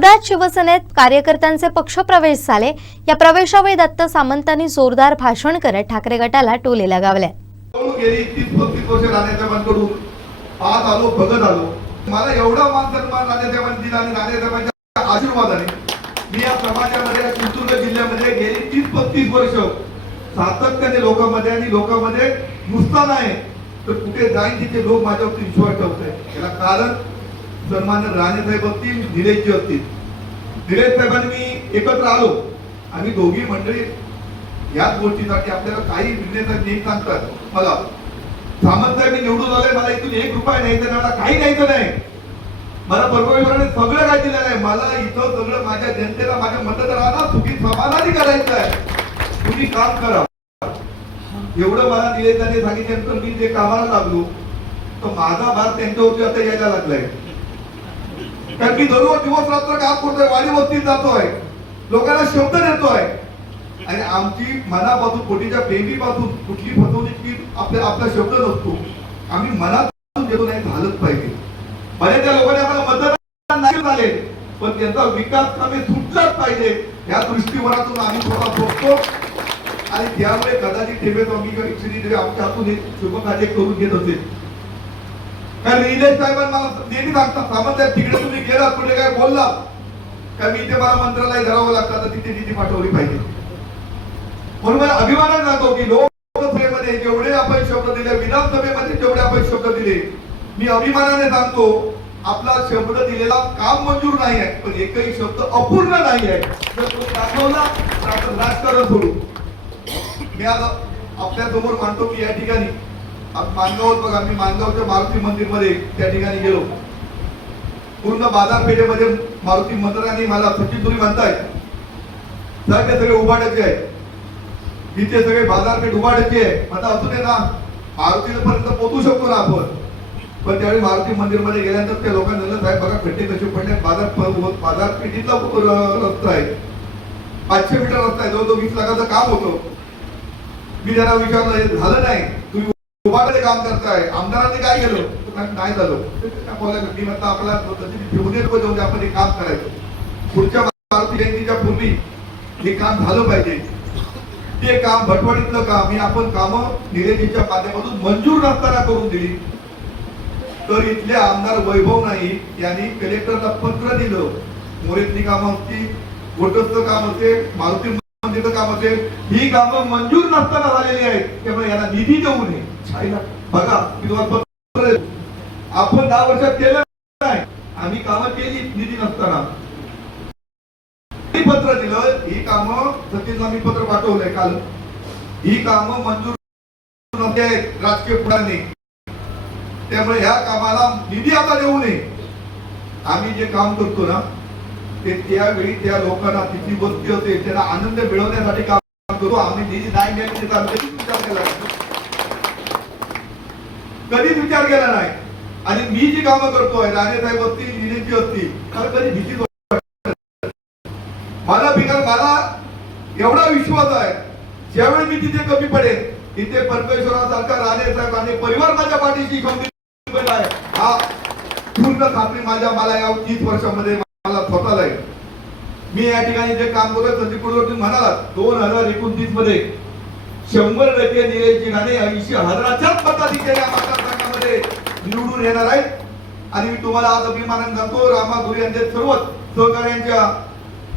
निवडात शिवसेनेत कार्यकर्त्यांचे पक्षप्रवेश झाले. या प्रवेशावेळी दत्त सामंतांनी जोरदार भाषण करत ठाकरे गटाला टोले लगावले. गेली तीस पस्तीस वर्ष राणेसाहेबांकडून पाहत आलो बघत आलो. मला एवढा मान सन्मान राणेसाहेबांनी दिला आणि राणेसाहेबांच्या आशीर्वादाने मी या समाजामध्ये सिंधुदुर्ग जिल्ह्यामध्ये गेली तीस पस्तीस वर्ष. सातत्याने लोकांमध्ये आणि लोकांमध्ये नुसता नाही तर कुठे जाईन तिथे लोक माझ्यावरती विश्वास ठेवत आहे याला कारण सन्मान्य राणेसाहेब असतील निलेशजी असतील. निलेश साहेबांनी मी एकत्र आलो. आम्ही दोघी मंडळी याच गोष्टीसाठी आपल्याला काही निर्णय नेम सांगतात. मला सामंत साहेब मी निवडून आलोय मला इथून एक रुपया नाही तर मला काही द्यायचं नाही. मला परमेश्वराने सगळं काय दिलेलं आहे. मला इथं सगळं माझ्या जनतेला माझ्या मतदाराला सुखी समाधानी करायचं आहे. तुम्ही काम करा. एवढं मला निलेशाने सांगितल्यानंतर मी ते कामाला लागलो. तर माझा भाग त्यांच्यावरती आता यायला लागलाय. कारण की दररोज दिवस रात्र काम करतोय वाडी वस्तीत जातोय. लोकांना शब्द देतोय. आणि आमची मनापासून पोटीच्या बेबीपासून कुठली फसवणुकी आपल्या आपला शब्द नसतो. आम्ही मनापासून देतो नाही झालंच पाहिजे. बऱ्याचशा लोकांनी आपल्याला मतदान नाही झाले पण त्यांचा विकास कामे सुटलाच पाहिजे. या दृष्टिकोनातून आम्ही थोडा बघतो. आणि त्यामुळे कदाचित ठेवेत स्वामी आमच्या हातून शुभ कार्य करून घेत असेल. कारण निलेश साहेबांना मला नेहमी सांगतात सामंत तिकडे तुम्ही गेला कुठे काय बोलला? कारण मी इथे मला मंत्रालय धरावं लागतं तर तिथे निधी पाठवली पाहिजे. म्हणून मला अभिमानात जातो की लोकसभेमध्ये जेवढे आपण शब्द दिले विधानसभेमध्ये जेवढे आपण शब्द दिले मी अभिमानाने सांगतो आपला शब्द दिलेला काम मंजूर नाही आहे पण एकही शब्द अपूर्ण नाही आहे. जर तो दाखवला तर आपण राजकारण सोडू. मी आज आपल्यासमोर मानतो की या ठिकाणी आज मानगाव बघा मी मानगावच्या मारुती मंदिरमध्ये त्या ठिकाणी गेलो. पूर्ण बाजारपेठेमध्ये मारुती मंदिराने मला सचिन तुम्ही म्हणताय साहेब सगळे उभाटाचे आहे इथे सगळे बाजारपेठ उभाटाची आहे आता अजून दे ना मारुतीपर्यंत पोहोचू शकतो ना आपण. पण त्यावेळी मारुती मंदिरमध्ये गेल्यानंतर त्या लोकांनी साहेब बघा खड्डे कसे पडले बाजार बाजारपेठीतला रस्ता आहे. पाचशे मीटर रस्ता आहे. जवळजवळ वीस लाखाचं काम होतं. मी त्यांना विचारलं हे झालं नाही. तुम्ही काम करताय आमदारांनी काय केलं? नाही झालं. मी म्हटलं आपला तशी येतो जाऊन आपण हे काम करायचं. पुढच्या मारुती जयंतीच्या पूर्वी हे काम झालं पाहिजे. ते काम भटवडीतलं काम हे आपण कामं निलेजीच्या माध्यमातून मंजूर नसताना करून दिली. तर इथले आमदार वैभव नाईक यांनी कलेक्टरला पत्र दिलं. मोरेतली कामं असतील गोटसचं काम असेल मारुती मंदिरचं काम असेल ही कामं मंजूर नसताना झालेली आहेत. त्यामुळे यांना निधी देऊ नये. बघा मी तुम्हाला आपण दहा वर्षात केलं नाही. आम्ही कामं केली निधी नसताना. पत्र दिलं ही कामं सचिनला मी पत्र पाठवलंय काल. ही कामं मंजूर राजकीय पुढाने त्यामुळे ह्या कामाला निधी आता देऊ नये. आम्ही जे काम करतो ना ते त्यावेळी त्या लोकांना किती वस्ती होते त्यांना आनंद मिळवण्यासाठी काम करतो. आम्ही निधी नाही मिळाले त्याचा आम्ही कधीच विचार केला नाही. कधीच विचार केला नाही. आणि मी जी कामं करतोय राणेसाहेब असतील निलेशजी असतील मला कधी भीती मला बिगर मला एवढा विश्वास आहे ज्यावेळी मी तिथे कमी पडेल तिथे परमेश्वरासारखा राणे साहेब आणि परिवार माझ्या पाठीशी खंबीर आहे. हा पूर्ण खात्री माझ्या मला या तीस वर्षामध्ये मला स्वतःला आहे. मी या ठिकाणी जे काम करतोय संदीप कुलकर्णी म्हणाला दोन हजार एकोणतीसमध्ये शंभर टक्के निलेशजी राणे ऐंशी हजाराच्याच मताधिक्याने या मतदारसंघामध्ये निवडून येणार आहेत. आणि मी तुम्हाला आज अभिमानाने सांगतो रामा गुरु यांचे सर्व सहकार्यांच्या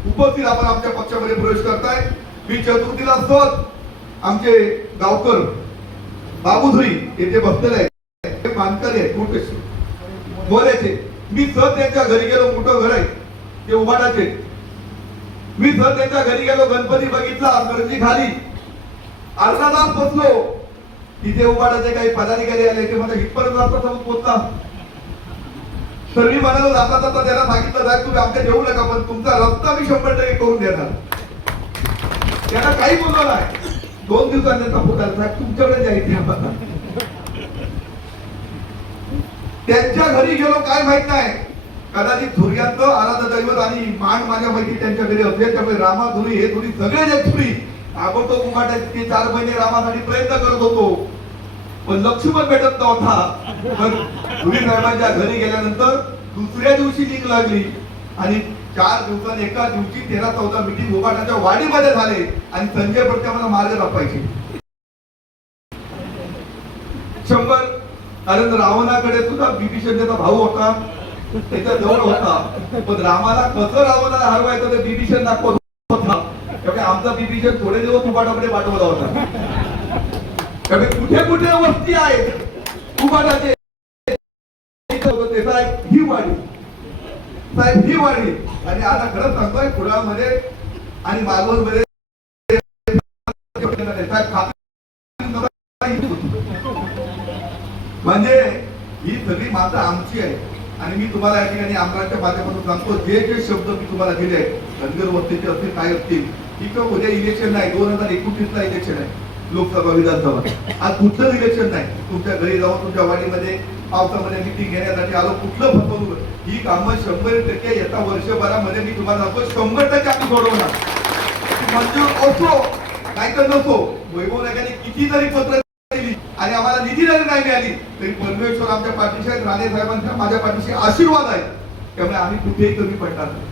उपस्थित आपण आमच्या पक्षामध्ये प्रवेश करताय. मी चतुर्थीला सहज आमचे गावकर बाबुधुरी येथे बसलेले आहेत. ते बांधकर आहेत मोठे मोऱ्याचे मी सहज त्यांच्या घरी गेलो मोठं घर आहे. ते उभाटाचे. मी सहज त्यांच्या घरी गेलो गणपती बघितला गर्दी खाली. अर्धा पोचलो तिथे उभाडाचे काही पदाधिकारी आले ते म्हणजे इथपर्यंत रस्ता समोर तर मी म्हणालो जाता जाता त्याला सांगितलं साहेब तुम्ही आमच्या देऊ नका पण तुमचा रस्ता मी शंभर टक्के करून देणार. त्याला काही बोललो नाही. दोन दिवसांनी फोन साहेब तुमच्याकडे जायचे आम्हाला त्यांच्या घरी गेलो काय माहीत नाही. कदाचित धुर्यांत आराध दैवत आणि मान माझ्या माहिती त्यांच्या घरी असल्याच्यामुळे रामा धुरी हे धुरी सगळे जे धुरी ताबडतोब उमाटायचे ते चार महिने रामासाठी प्रयत्न करत होतो. पण लक्ष्मण भेटत नव्हता. पण धुरी साहेबांच्या घरी गेल्यानंतर दुसऱ्या दिवशी लीक लागली. आणि चार दिवसांनी एका दिवशी तेरा चौदा मिटिंग उभाटाच्या वाडीमध्ये झाले. आणि संजय पडते मार्ग लपायचे शंभर कारण रावणाकडे सुद्धा बिभीषणचा भाऊ होता. त्याच्याजवळ होता. पण रामाला कसं रावणाला हरवायचं ते बिभीषण दाखवत आमचा बिभीषण थोडे दिवस उभाटामध्ये पाठवला होता. त्यामुळे कुठे कुठे वस्ती आहेत उभाटाचे साहेब ही वाडी साहेब ही वाडी आणि आता खरंच सांगतोय कुडामध्ये आणि मालवणमध्ये मध्ये म्हणजे ही सगळी मात्र आमची आहे आणि मी तुम्हाला या ठिकाणी आमदारांच्या माध्यमातून सांगतो जे जे शब्द मी तुम्हाला दिले धनगर वस्तीचे असतील काय असतील ठीक आहे उद्या इलेक्शन नाही दोन हजार एकोणतीसला इलेक्शन आहे लोकसभा विधानसभा. आज कुठलं इलेक्शन नाही तुमच्या घरी जाऊन तुमच्या वाडीमध्ये पावसामध्ये मिटिंग घेण्यासाठी आलो कुठलं फसवणूक ही कामं शंभर टक्के येत्या वर्षभरामध्ये मी तुम्हाला सांगतो शंभर टक्के आम्ही सोडवणार. मंजूर असो नाहीतर नसो वैभव नायकाने किती जरी पत्र दिली आणि आम्हाला निधी जरी नाही मिळाली. तरी परमेश्वर आमच्या पाठीशी आहेत राणे साहेबांच्या माझ्या पाठीशी आशीर्वाद आहे त्यामुळे आम्ही कुठेही कमी पडणार नाही.